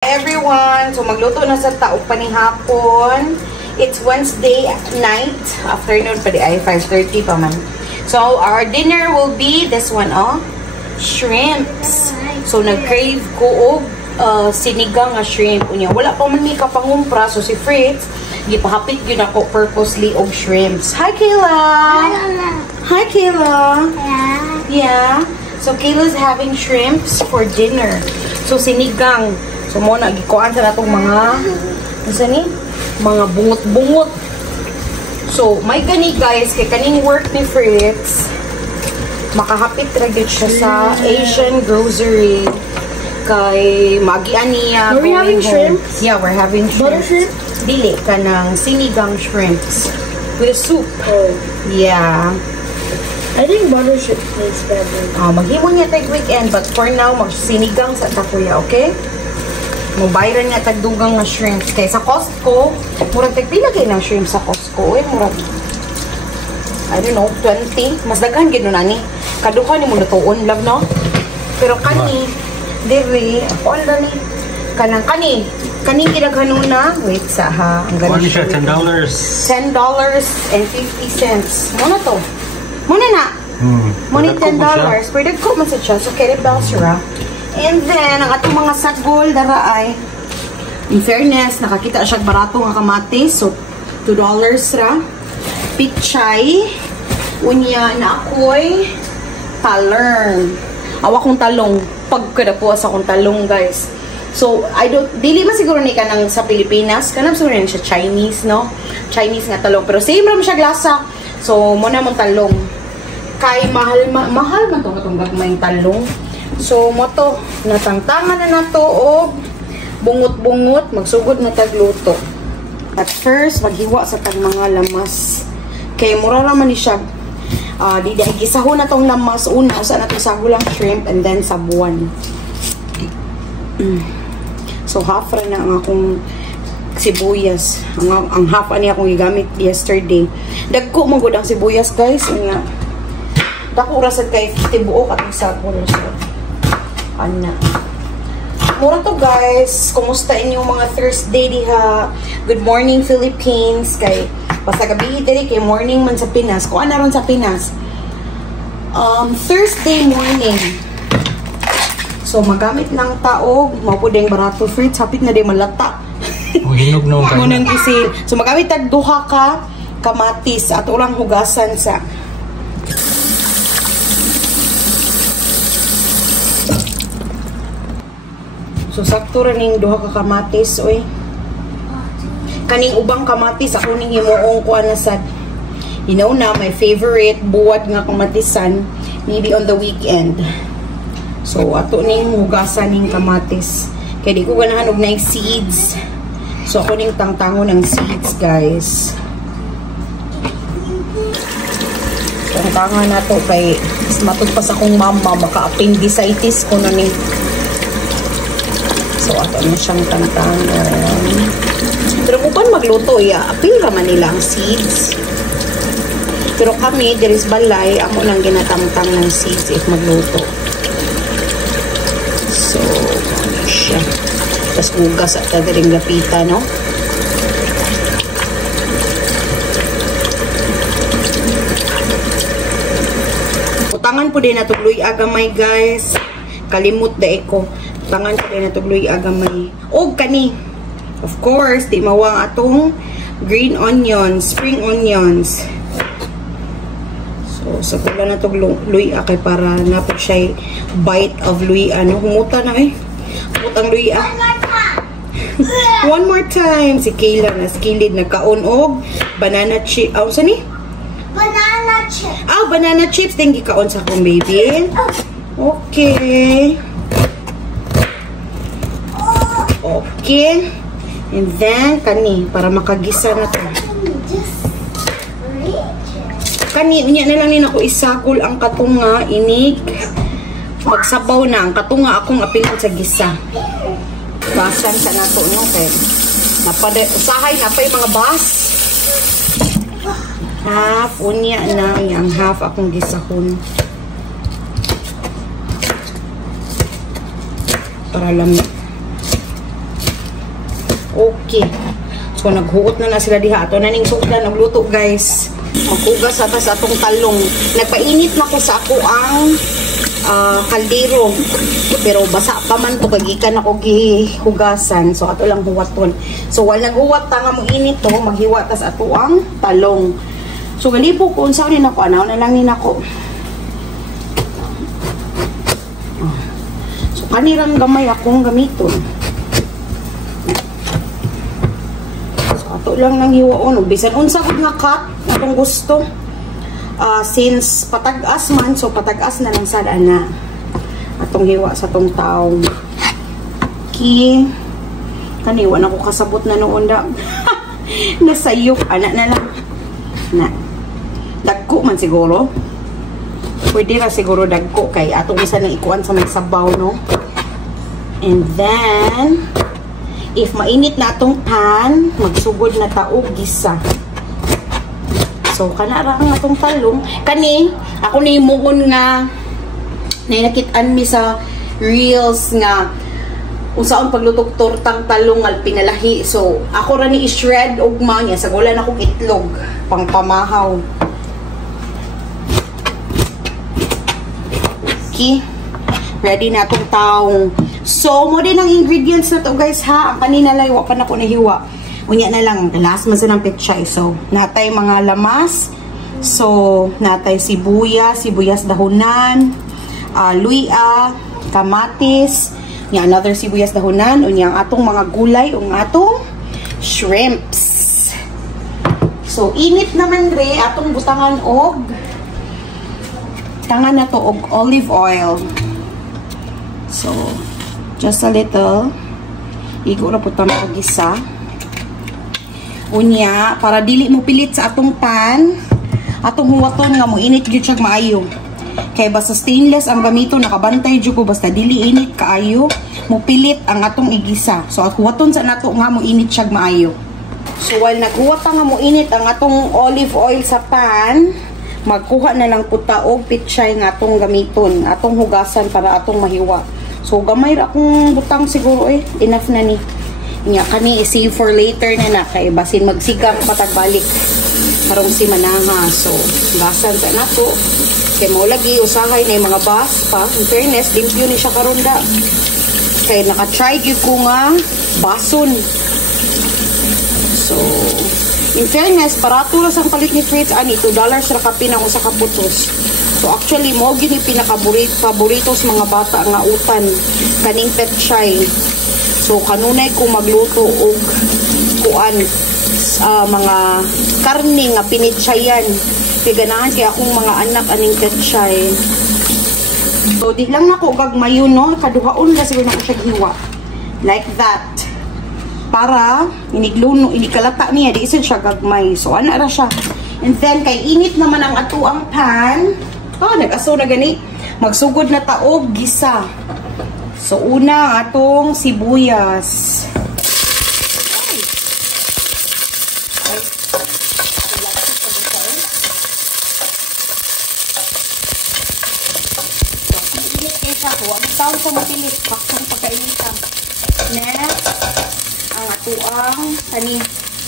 Everyone, so magluto na sa taog panihapon. It's Wednesday night, afternoon pa di ay 5:30 pa man. So our dinner will be this one, shrimps. So nag-crave ko og sinigang nga shrimp unya. Wala pa man mi kapangumpra, so si Fritz gipahapit gyud ako purposely og shrimps. Hi Kayla. Hi Kayla. Yeah. So Kayla's having shrimps for dinner. So sinigang. So muna gikuan sa natong mga mga bungot-bungot. So may kani guys kay kaning work ni Fritz. Makahapit ra gyud siya sa Asian grocery kay magian niya. Are we having shrimps? Yeah, we're having shrimps. Butter shrimp? Dili kanang sinigang shrimps with soup. Oh. Yeah. I think butter shrimp tastes better. Maghimo niya tag weekend but for now magsinigang sa takuya, okay? Mubayran niya tagdugang nga shrimps. Kaya sa Costco, murag tagpila kayo ng shrimps sa Costco. Murag, I don't know, 20. Mas daghan gino na ni. Kaduha ni mo natuon lang, no? Pero kani, diri, ako ala ni. Kani kinaghanuna. Wait sa ha. Ang Ano siya? $10? $10.50. Muna to. Muna na. Muna $10. Pwede ko man sa siya. So, kaya Belsura. And then, ang atong mga sagol, dara ay, in fairness, nakakita siya barato nga kamatis. So, $2 ra. Pichay. Unya na ako'y talern. Awa kong talong. Pagkadapuas akong talong, guys. So, dili man siguro ni ka nang sa Pilipinas. Kanang siguro niya siya Chinese, no? Chinese nga talong. Pero same ram siya glasa. So, muna mong talong. Kay mahal man itong gagmayng talong. So, moto, natangtangan na nato o bungot-bungot, magsugod na tagluto. At first, maghiwa sa tag mga lamas. Kaya mura raman ni siya. Gisahon na tong lamas una, usa na itong sagulang shrimp, and then sabuan. So, half ra na ang akong sibuyas. Ang half ani akong gigamit yesterday. Dagko magud ang sibuyas, guys. Dako ra sad kay 50 buok atong sagol. So, ana. Mura to guys. Kumusta inyong mga Thursday diha? Good morning Philippines. Kay basta gabi diri kay morning man sa Pinas. Kung ana ron sa Pinas. Thursday morning. So magamit ng taog, mao pudeng barato fruits, hapit na di malata. Hinog no kayo. Munang gisil. So magamit tag duha ka kamatis at ulang hugasan sa So, sakto rin yung duha ka kamatis, oy. Kaning ubang kamatis, ako ning himuong kuha na sad. You know na, my favorite buwad nga kamatisan, maybe on the weekend. So, ato ning hugasan ning kamatis. Kaya di ko ganahan og na seeds. So, ako ning tangtangon ng seeds, guys. Tangtangan na to kay matugpas akong mama, baka appendicitis ko na ni. So, ato na siyang tantangon. Pero upan magluto, apil raman nila ang seeds. Pero kami, there is balay, ako nang ginatamtang ng seeds if magluto. So, ano siya. Tapos hugas at tadaring lapita, no? Utangan po din na tuloy agamay, guys. Kalimut da ko. Tangan ko din na tugloy agamay. O kani. Of course, di mawang atong green onions, spring onions. So, sa pula na tugloy kay para napot siya bite of luya. Humuta na eh. Humutang luya. One more time. Si Kayla na skilled nagkaon og banana chip. Saan ni? Banana chips. Banana chips. Then gikaon sa akong baby. Okay. Okay. And then, kani, para makagisa na to. Kani, niya na lang ako isagol ang katunga, inig. Magsabaw na, ang katunga akong apilin sa gisa. Basan ka na to, no? Kaya, usahay na pa yung mga bas. Half, unya na, yung half akong gisahon. Para lang Okay. So, naghuot na sila diha. Ito na ning sudan, nagluto guys. Maghugas atas atong talong. Nagpainit na ko sa ako ang kaldero. Pero basa pa man to, kagikan ako gihugasan. So, ato lang huwaton. So, while naghuwat nga mo init to, maghiwa tas ato ang talong. So, gali po kung saan din ako, anaw na lang din ako. So, kanirang gamay akong gamiton. Ato lang nang hiwaon. Bisan unsa gud nga cut atong gusto. Since patag-as man, so patag-as na lang sad ana. Atong hiwa sa tong taong. Okay. Kaniwa na ko kasabot na noon da. Nasayop ana na lang. Na. Dagko man siguro. Pwede ra siguro dagko kay atong isa na ikuan sa may sabaw, no? And then if mainit na atong pan, magsugod na taog gisa. So, kana ra ang atong talong. Kani, ako na imuon nga nainakitaan mi sa reels nga unsaon paglutok tortang talong al pinalahi. So, ako ra ni i-shred og niya sa gulan akong itlog pang pamahaw. Okay. Ready na itong taong. So, mo din ang ingredients na to guys ha. Ang kanina lang, pa na ko nahiwa. Unya na lang, last man sa ng pechay. So, natay mga lamas. So, natay sibuyas dahunan, luya, kamatis, nya another sibuyas dahunan, unya ang atong mga gulay, ang atong shrimps. So, init naman re, atong butangan og tangan na to og olive oil. So, just a little. Igo ra po tama og isa. Unya, para dili mo pilit sa atong pan, atong huwaton nga mo init gyud siya maayo. Kay basta stainless ang gamito, nakabantay jud ko basta dili init kaayo, mo pilit ang atong igisa. So, at huwaton sa nato nga mo init siya maayo. So, while naghuwata nga mo init ang atong olive oil sa pan, magkuha na lang puta og pichay nga atong gamiton, atong hugasan para atong mahiwa. So, gamay ra akong butang siguro enough na ni. Nya kani i-save for later na kay basin magsigang patagbalik karong si manaha. So, gasan sa nato. Kay mo lagi usahay na mga bas pa. In fairness, limpyo ni siya karon da. Kay naka-try gyud ko nga bason. So, in fairness, barato lang ang palit ni Fritz ani $2 ra ka pinang usa ka putos. So actually mo gini pinaka-paborito sa mga bata nga utan kaning petchay. So kanunay ko magluto og kuan mga karne nga pinitsayan. Kay ganahan kay akong mga anak aning petchay. So di lang nako gagmayon no, kaduhaon ra siguro nako siya hiwa. Like that. Para inigluno, inikalata niya, di isa siya gagmay. So, ana ra siya. And then, kay init naman ang atuang pan. Nag-aso na gani. Magsugod na taog, gisa. So, una, atong sibuyas. So, init kayo siya. Huwag taon sa matilit. Paksang pagkainitan. Next, ang atuang kani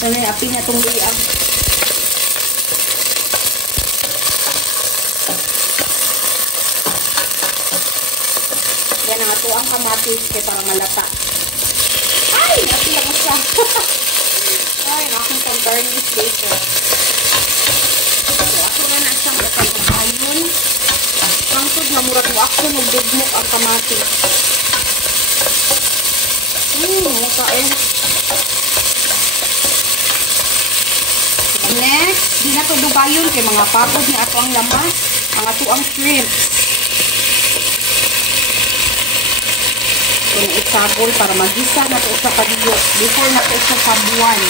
api na itong liang. Yan ang atuang kamatis kaya para malata. Ay! Api lang mo siya. Ay, nakakong pang garnish later. So, ako na siyang itang kahayon. Pangtod na mura ko ako magdugmok ang kamatis. Muka Next, di na to dugayon kay mga pagod ni ato ang lamas, ang ato ang shrimps. So, naitsagol para magisa na to sa padiyos before na to sa sabuan.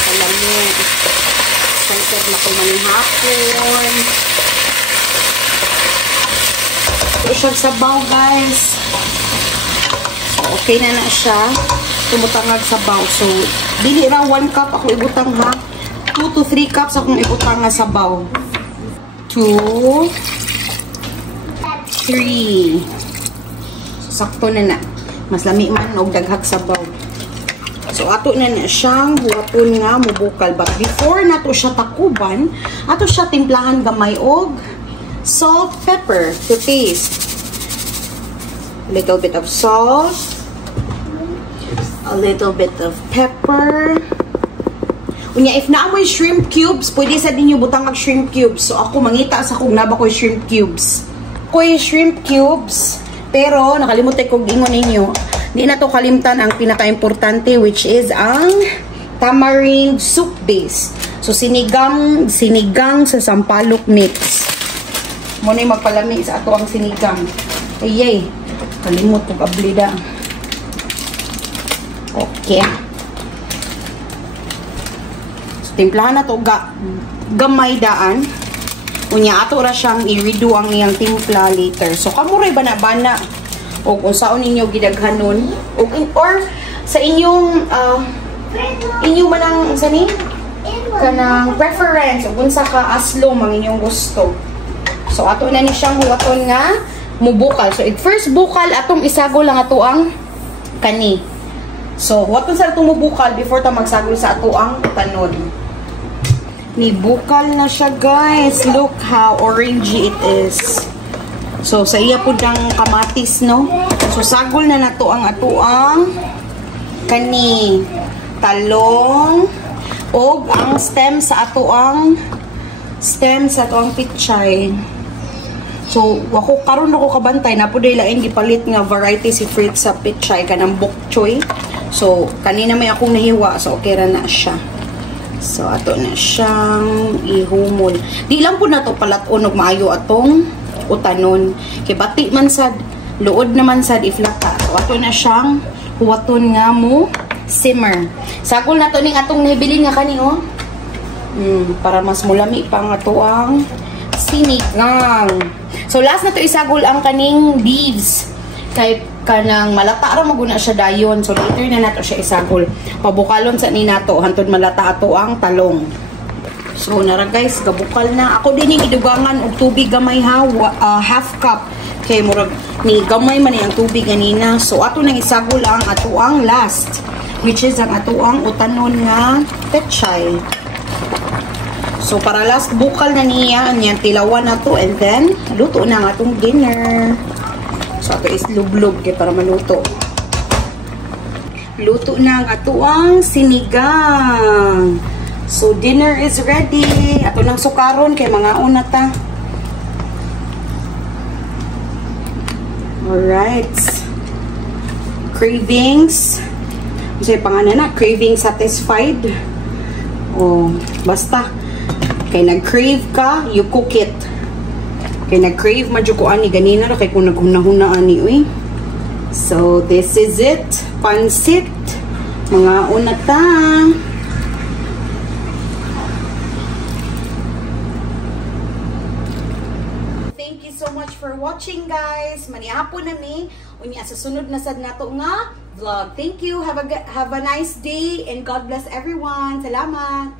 Kalamit. Concept na ko manihapon. Isang sabaw guys. So, okay na siya. Tumutangag sabaw. So, dili ra 1 cup ako ibutang ha. 2 to 3 cups akong ibutang nga sabaw. 2 3 3. So, sakto na na. Mas lami man og daghag sabaw. So, ato na siyang huwapon nga mubukal. But before nato siya takuban, ato siya timplahan gamay og salt, pepper to taste. A little bit of salt. A little bit of pepper. Unya, if naamoy shrimp cubes, pwede sa din yung butang ng shrimp cubes. So, ako mangita sa kung naba ko shrimp cubes. Ko shrimp cubes. Pero, nakalimutan ko gingon ninyo. Di na to kalimtan ang pinaka-importante, which is ang tamarind soup base. So, sinigang sa sampalok mix. Muna yung magpalami sa ato ang sinigang. Ayay, kalimut ko kablida. Okay. So, timplahan na to gamay daan. Unya ato ra siyang i-redo ang iyang timpla later. So kamuray bana-bana o kung saon ninyo gidaghanon or sa inyong manang sani kanang preference o unsa ka aslo mang inyong gusto. So ato na ni siyang huwaton nga mubukal. So first bukal atong isagol lang ato ang kani. So huwaton sa atong mubukal before ta magsagol sa ato ang tanon. Nibukal na siya, guys. Look how orangey it is. So, sa iya po ng kamatis, no? So, sagol na nato ang atuang kani talong o ang stem sa atuang pichay. So, wako karon ako kabantay na po dahil laing gipalit nga variety si fruit sa pichay kanang bok choy. So, kanina may akong nahiwa. So, okay ra na siya. So, ato na siyang ihumol. Di lang po na to palaton og maayo atong utanon. Kay bati man sad, luod naman sad iflata. So, ato na siyang huwaton nga mo simmer. Sagol na to ning atong nahibili nga kani, oh. Para mas mulami pa nga to ang sinigang. So, last na to isagol ang kaning beeves. Kay kanang malata ra maguna siya dayon. So later na nato siya isagol. Pabukalon sa ni nato hantod malata ato ang talong. So nara guys, gabukal na. Ako din yung idugangan og tubig gamay ha, half cup. Kay murag ni gamay man ang tubig ganina. So ato nang isagol ang ato ang last, which is ang ato ang utanon nga pechay. So para last bukal na niya, niyang tilawan na to and then luto na ang atong dinner. So, ato is lublog kay para maluto. Luto na ang atuang sinigang. So, dinner is ready. Ato nang sukaron kay mga una ta. Alright. Cravings. Kasi pangalan na, craving satisfied. O, basta. Kay nag-crave ka, you cook it. Kaya nag-crave madyo ko ani ganina ra kay kung naghuna-huna ani uy. So this is it. Pansit. Mga una ta. Thank you so much for watching, guys. Manihapon na mi unya sa sunod na sad nato nga vlog. Thank you. Have a nice day and God bless everyone. Salamat.